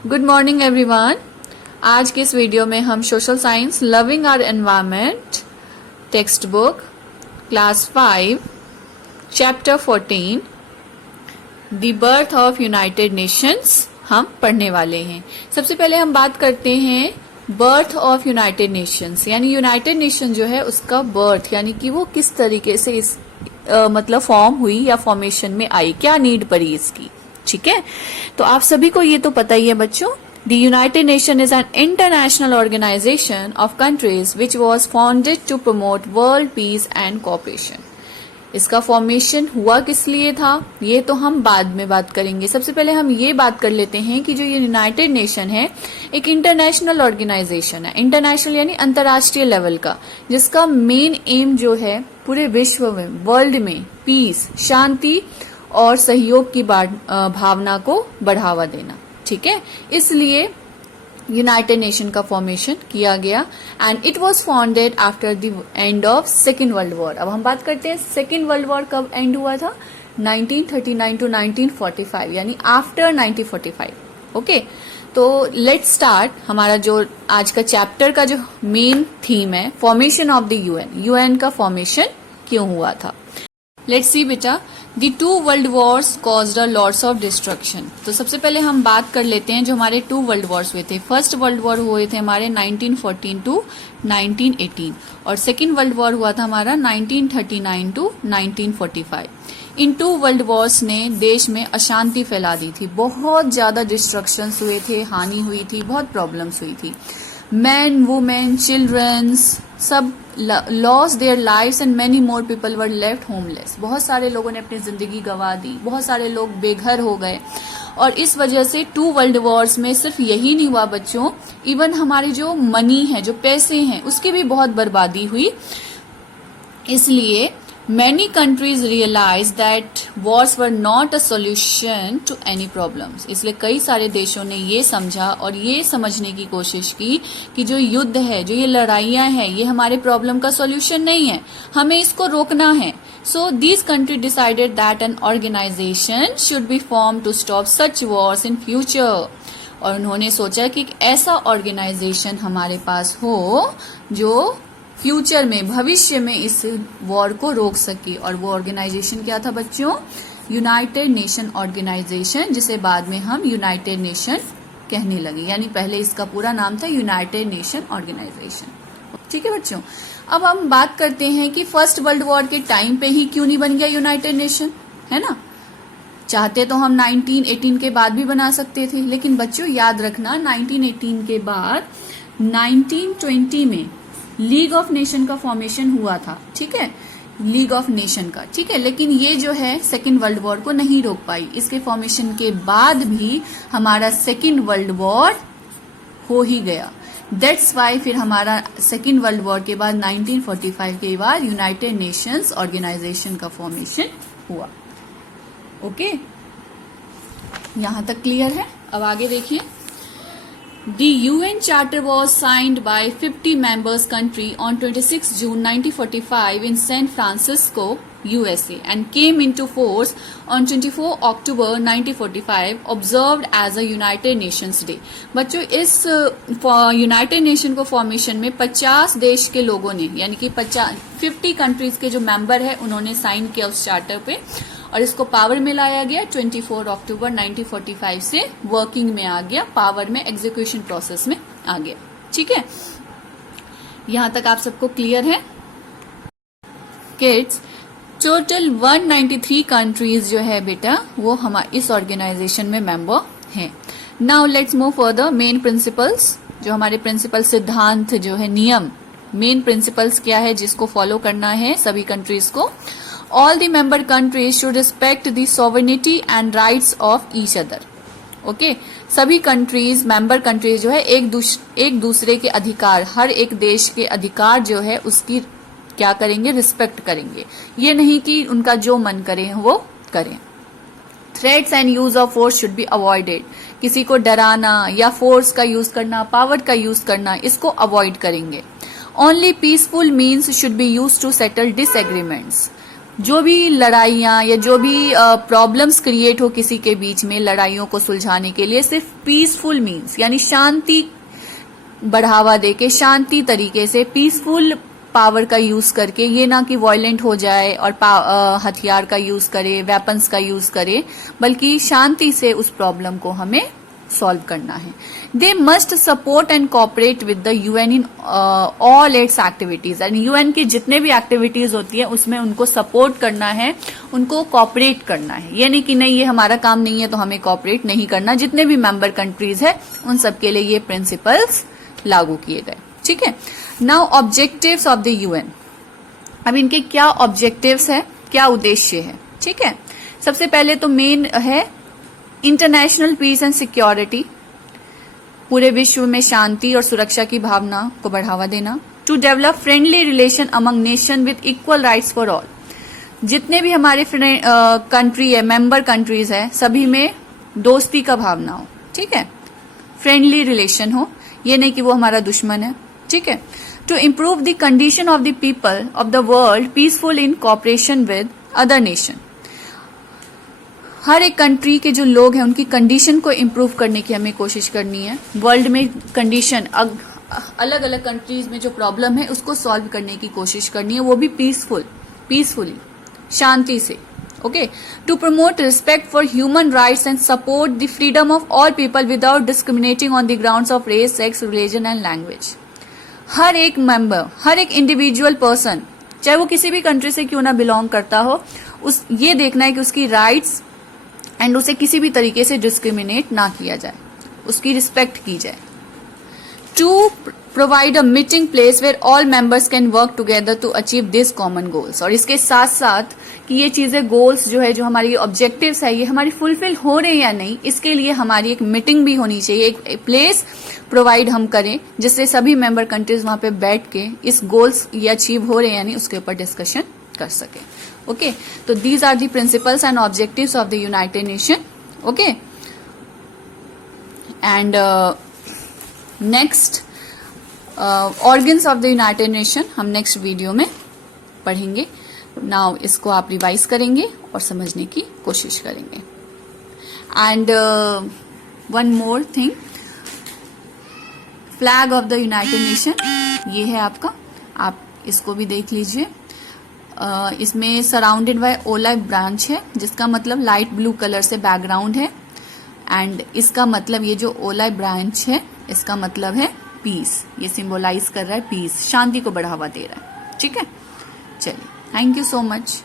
Good morning everyone. आज के इस वीडियो में हम social science loving our environment textbook class 5 chapter 14 the birth of United Nations हम पढ़ने वाले हैं। सबसे पहले हम बात करते हैं बर्थ ऑफ यूनाइटेड नेशंस, यानी यूनाइटेड नेशन जो है उसका बर्थ, यानी कि वो किस तरीके से इस मतलब फॉर्म हुई या फॉर्मेशन में आई, क्या नीड पड़ी इसकी। ठीक है, तो आप सभी को ये तो पता ही है बच्चों, the United Nation is an international organisation of countries which was founded to promote world peace and cooperation. इसका फॉर्मेशन हुआ किस लिए था ये तो हम बाद में बात करेंगे। सबसे पहले हम ये बात कर लेते हैं कि जो ये यूनाइटेड नेशन है एक इंटरनेशनल ऑर्गेनाइजेशन है। इंटरनेशनल यानी अंतर्राष्ट्रीय लेवल का, जिसका मेन एम जो है पूरे विश्व में, वर्ल्ड में पीस, शांति और सहयोग की भावना को बढ़ावा देना। ठीक है, इसलिए यूनाइटेड नेशन का फॉर्मेशन किया गया and it was founded after the end of second world war. अब हम बात करते हैं सेकेंड वर्ल्ड वॉर कब एंड हुआ था, 1939 टू 1945, यानी आफ्टर 1945। ओके, तो लेट्स स्टार्ट। हमारा जो आज का चैप्टर का जो मेन थीम है, formation of the UN. UN का फॉर्मेशन क्यों हुआ था। लेट्स सी बेटा, The two world wars caused a lots of destruction। तो सबसे पहले हम बात कर लेते हैं जो हमारे टू वर्ल्ड वॉर्स हुए थे। फर्स्ट वर्ल्ड वॉर हुए थे हमारे 1914 टू 1918 और सेकेंड वर्ल्ड वॉर हुआ था हमारा 1939 टू 1945। इन टू वर्ल्ड वॉर्स ने देश में अशांति फैला दी थी, बहुत ज्यादा डिस्ट्रक्शंस हुए थे, हानि हुई थी, बहुत प्रॉब्लम्स हुई थी। Men, women, children सब lost their lives and many more people were left homeless। बहुत सारे लोगों ने अपनी जिंदगी गंवा दी, बहुत सारे लोग बेघर हो गए। और इस वजह से टू वर्ल्ड वॉर्स में सिर्फ यही नहीं हुआ बच्चों, इवन हमारी जो मनी है, जो पैसे हैं, उसकी भी बहुत बर्बादी हुई। इसलिए many countries realized that wars were not a solution to any problems। इसलिए कई सारे देशों ने ये समझा और ये समझने की कोशिश की कि जो युद्ध है, जो ये लड़ाइयां हैं, ये हमारे प्रॉब्लम का सॉल्यूशन नहीं है, हमें इसको रोकना है। So these countries decided that an organization should be formed to stop such wars in future। और उन्होंने सोचा कि एक ऐसा ऑर्गेनाइजेशन हमारे पास हो जो फ्यूचर में, भविष्य में इस वॉर को रोक सके। और वो ऑर्गेनाइजेशन क्या था बच्चों, यूनाइटेड नेशन ऑर्गेनाइजेशन, जिसे बाद में हम यूनाइटेड नेशन कहने लगे। यानी पहले इसका पूरा नाम था यूनाइटेड नेशन ऑर्गेनाइजेशन। ठीक है बच्चों, अब हम बात करते हैं कि फर्स्ट वर्ल्ड वॉर के टाइम पे ही क्यों नहीं बन गया यूनाइटेड नेशन, है ना। चाहते तो हम 1918 के बाद भी बना सकते थे, लेकिन बच्चों याद रखना 1918 के बाद 1920 में लीग ऑफ नेशन का फॉर्मेशन हुआ था। ठीक है, लीग ऑफ नेशन का, ठीक है, लेकिन ये जो है सेकेंड वर्ल्ड वॉर को नहीं रोक पाई। इसके फॉर्मेशन के बाद भी हमारा सेकेंड वर्ल्ड वॉर हो ही गया। दैट्स वाई फिर हमारा सेकेंड वर्ल्ड वॉर के बाद 1945 के बाद यूनाइटेड नेशंस ऑर्गेनाइजेशन का फॉर्मेशन हुआ। ओके, यहां तक क्लियर है। अब आगे देखिए। The UN Charter was signed by 50 members country on 26 June 1945 in San Francisco, USA and came into force on 24 October 1945, observed as a United Nations Day। बच्चों इस यूनाइटेड नेशन को फॉर्मेशन में 50 देश के लोगों ने, यानी कि 50 कंट्रीज के जो मेंबर है उन्होंने साइन किया उस चार्टर पे, और इसको पावर में लाया गया 24 अक्टूबर 1945 से वर्किंग में आ गया, पावर में, एग्जीक्यूशन प्रोसेस में आ गया। ठीक है, यहां तक आप सबको क्लियर है किड्स। टोटल 193 कंट्रीज जो है बेटा वो हमारे इस ऑर्गेनाइजेशन में मेंबर हैं। Now let's move further. Main principles, जो हमारे प्रिंसिपल सिद्धांत जो है, नियम, मेन प्रिंसिपल्स क्या है जिसको फॉलो करना है सभी कंट्रीज को। All the member countries should respect the sovereignty and rights of each other। Okay, सभी कंट्रीज, मेंबर कंट्रीज जो है एक दूसरे के अधिकार, हर एक देश के अधिकार जो है उसकी क्या करेंगे, रिस्पेक्ट करेंगे। ये नहीं कि उनका जो मन करे वो करें। Threats and use of force should be avoided. किसी को डराना या फोर्स का यूज करना, पावर का यूज करना, इसको अवॉइड करेंगे। Only peaceful means should be use to settle disagreements. जो भी लड़ाइयाँ या जो भी प्रॉब्लम्स क्रिएट हो किसी के बीच में, लड़ाइयों को सुलझाने के लिए सिर्फ पीसफुल मीन्स यानी शांति बढ़ावा देके, शांति तरीके से, पीसफुल पावर का यूज करके, ये ना कि वॉयलेंट हो जाए और हथियार का यूज करे, वेपन्स का यूज करे, बल्कि शांति से उस प्रॉब्लम को हमें सॉल्व करना है। They must support and cooperate with the UN in all it's activities. And UN की जितने भी एक्टिविटीज होती है उसमें उनको सपोर्ट करना है, उनको कोऑपरेट करना है। ये नहीं कि नहीं ये हमारा काम नहीं है तो हमें कोऑपरेट नहीं करना। जितने भी मेंबर कंट्रीज है उन सबके लिए ये प्रिंसिपल्स लागू किए गए। ठीक है। Now objectives of the UN. अब इनके क्या ऑब्जेक्टिव्स है, क्या उद्देश्य है। ठीक है। सबसे पहले तो मेन है इंटरनेशनल पीस एंड सिक्योरिटी, पूरे विश्व में शांति और सुरक्षा की भावना को बढ़ावा देना। To develop friendly relation among nation with equal rights for all. जितने भी हमारे कंट्री है, मेंबर कंट्रीज है, सभी में दोस्ती का भावना हो। ठीक है। फ्रेंडली रिलेशन हो, ये नहीं कि वो हमारा दुश्मन है। ठीक है। To improve the condition of the people of the world peaceful in cooperation with other nation. हर एक कंट्री के जो लोग हैं उनकी कंडीशन को इम्प्रूव करने की हमें कोशिश करनी है। वर्ल्ड में कंडीशन अलग अलग कंट्रीज में जो प्रॉब्लम है उसको सॉल्व करने की कोशिश करनी है, वो भी पीसफुली, शांति से। Okay. To promote respect for human rights and support the freedom of all people without discriminating on the grounds of race, sex, religion and language. हर एक मेंबर, हर एक इंडिविजुअल पर्सन, चाहे वो किसी भी कंट्री से क्यों ना बिलोंग करता हो, ये देखना है कि उसकी राइट्स एंड उसे किसी भी तरीके से डिस्क्रिमिनेट ना किया जाए, उसकी रिस्पेक्ट की जाए। To provide a meeting place where all members can work together to achieve this common goals. और इसके साथ साथ कि ये चीजें, गोल्स जो है, जो हमारी ऑब्जेक्टिव्स है, ये हमारी फुलफिल हो रहे हैं या नहीं, इसके लिए हमारी एक मीटिंग भी होनी चाहिए, एक प्लेस प्रोवाइड हम करें जिससे सभी मेंबर कंट्रीज वहां पे बैठ के इस गोल्स ये अचीव हो रहे हैं या नहीं उसके ऊपर डिस्कशन कर सके। ओके। तो these are the principles and objectives of the United Nation. Okay. And next organs of the United Nation हम नेक्स्ट वीडियो में पढ़ेंगे। नाउ इसको आप रिवाइज करेंगे और समझने की कोशिश करेंगे। And one more thing, flag of the United nation ये है आपका, आप इसको भी देख लीजिए। इसमें सराउंडेड बाय ओलाइव ब्रांच है, जिसका मतलब लाइट ब्लू कलर से बैकग्राउंड है। एंड इसका मतलब ये जो ओलाइव ब्रांच है इसका मतलब है पीस, ये सिंबलाइज कर रहा है पीस, शांति को बढ़ावा दे रहा है। ठीक है। चलिए, थैंक यू सो मच।